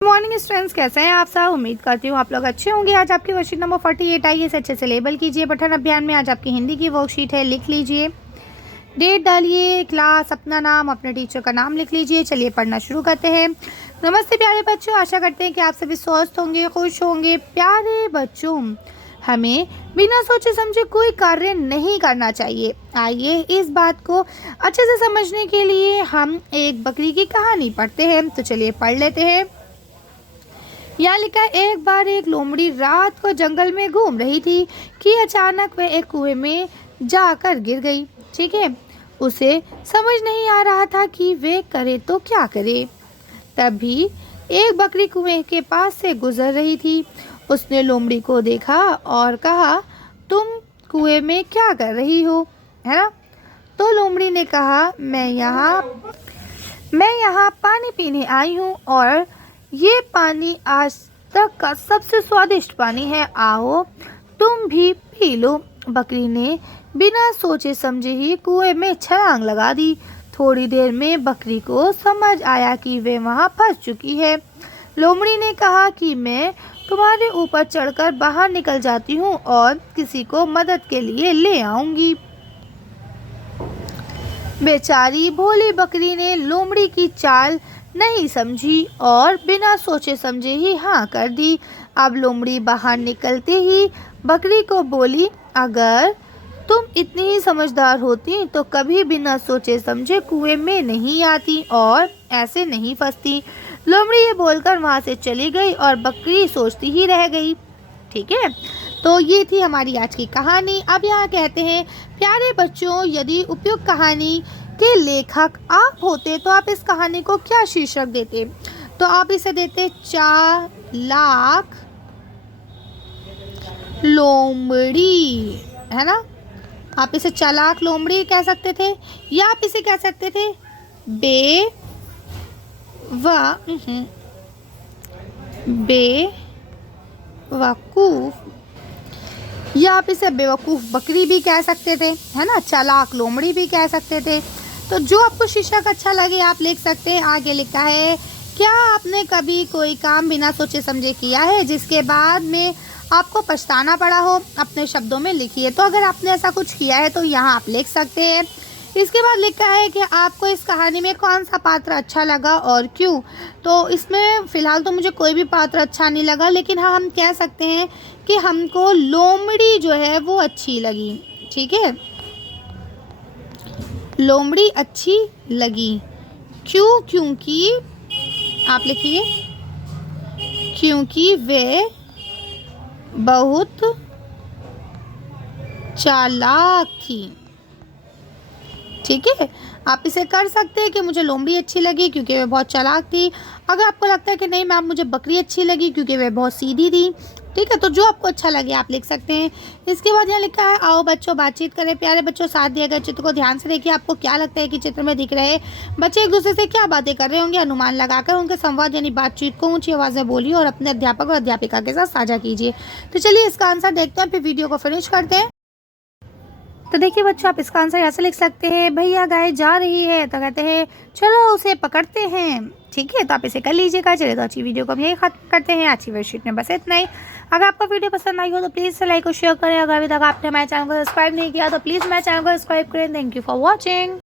Morning students, कैसे हैं आप सब। उम्मीद करती हूँ आप लोग अच्छे होंगे। आज आपकी वर्कशीट नंबर 48 आई है, इसे अच्छे से लेबल कीजिए। पठन अभियान में आज आपकी हिंदी की वर्कशीट है, लिख लीजिए, डेट डालिए, क्लास, अपना नाम, अपने टीचर का नाम लिख लीजिए। चलिए पढ़ना शुरू करते हैं। नमस्ते प्यारे बच्चों, आशा करते हैं कि आप सभी स्वस्थ होंगे, खुश होंगे। प्यारे बच्चों, हमें बिना सोचे समझे कोई कार्य नहीं करना चाहिए। आइए इस बात को अच्छे से समझने के लिए हम एक बकरी की कहानी पढ़ते हैं। तो चलिए पढ़ लेते हैं। यहाँ लिखा, एक बार एक लोमड़ी रात को जंगल में घूम रही थी कि अचानक वह एक कुएं में जाकर गिर गई। ठीक है, उसे समझ नहीं आ रहा था कि वे करे तो क्या करे। तभी एक बकरी कुएं के पास से गुजर रही थी। उसने लोमड़ी को देखा और कहा, तुम कुएं में क्या कर रही हो, है ना। तो लोमड़ी ने कहा, मैं यहाँ पानी पीने आई हूँ और ये पानी आज तक का सबसे स्वादिष्ट पानी है। आओ तुम भी पी लो। बकरी ने बिना सोचे समझे ही कुएं में छलांग लगा दी। थोड़ी देर में बकरी को समझ आया कि वे वहां फंस चुकी है। लोमड़ी ने कहा कि मैं तुम्हारे ऊपर चढ़कर बाहर निकल जाती हूँ और किसी को मदद के लिए ले आऊंगी। बेचारी भोली बकरी ने लोमड़ी की चाल नहीं समझी और बिना सोचे समझे ही हाँ कर दी। अब लोमड़ी बाहर निकलते ही बकरी को बोली, अगर तुम इतनी ही समझदार होती तो कभी बिना सोचे समझे कुएं में नहीं आती और ऐसे नहीं फंसती। लोमड़ी ये बोलकर वहां से चली गई और बकरी सोचती ही रह गई। ठीक है, तो ये थी हमारी आज की कहानी। अब यहाँ कहते हैं, प्यारे बच्चों, यदि उपयुक्त कहानी के लेखक आप होते तो आप इस कहानी को क्या शीर्षक देते। तो आप इसे देते चालाक लोमड़ी, है ना। आप इसे चालाक लोमड़ी कह सकते थे, या आप इसे कह सकते थे बेवकूफ, या आप इसे बेवकूफ बकरी भी कह सकते थे, है ना। चालाक लोमड़ी भी कह सकते थे। तो जो आपको शीर्षक अच्छा लगे आप लिख सकते हैं। आगे लिखा है, क्या आपने कभी कोई काम बिना सोचे समझे किया है जिसके बाद में आपको पछताना पड़ा हो। अपने शब्दों में लिखिए। तो अगर आपने ऐसा कुछ किया है तो यहाँ आप लिख सकते हैं। इसके बाद लिखा है कि आपको इस कहानी में कौन सा पात्र अच्छा लगा और क्यों। तो इसमें फ़िलहाल तो मुझे कोई भी पात्र अच्छा नहीं लगा, लेकिन हाँ हम कह सकते हैं कि हमको लोमड़ी जो है वो अच्छी लगी। ठीक है, लोमड़ी अच्छी लगी। क्यों? क्योंकि आप लिखिए, क्योंकि वे बहुत चालाक थी। ठीक है, आप इसे कर सकते हैं कि मुझे लोमड़ी अच्छी लगी क्योंकि वे बहुत चालाक थी। अगर आपको लगता है कि नहीं मैम मुझे बकरी अच्छी लगी क्योंकि वे बहुत सीधी थी। ठीक है, तो जो आपको अच्छा लगे आप लिख सकते हैं। इसके बाद यहाँ लिखा है, आओ बच्चों बातचीत करें। प्यारे बच्चों, साथ दिए गए चित्र को ध्यान से देखिए। आपको क्या लगता है कि चित्र में दिख रहे बच्चे एक दूसरे से क्या बातें कर रहे होंगे। अनुमान लगाकर उनके संवाद यानी बातचीत को ऊंची आवाज़ में बोलिए और अपने अध्यापक और अध्यापिका के साथ साझा कीजिए। तो चलिए इसका आंसर देखते हैं, फिर वीडियो को फिनिश करते हैं। तो देखिए बच्चों, आप इसका आंसर ऐसे लिख सकते हैं, भैया गाय जा रही है तो कहते हैं चलो उसे पकड़ते हैं। ठीक है, तो आप इसे कर लीजिएगा। चलिए तो अच्छी वीडियो को हम यही खत्म करते हैं। अच्छी वर्कशीट में बस इतना ही। अगर आपको वीडियो पसंद आई हो तो प्लीज़ लाइक और शेयर करें। अगर अभी तक आपने हमारे चैनल को सब्सक्राइब नहीं किया तो प्लीज़ हमारे चैनल को सब्सक्राइब करें। Thank you for watching.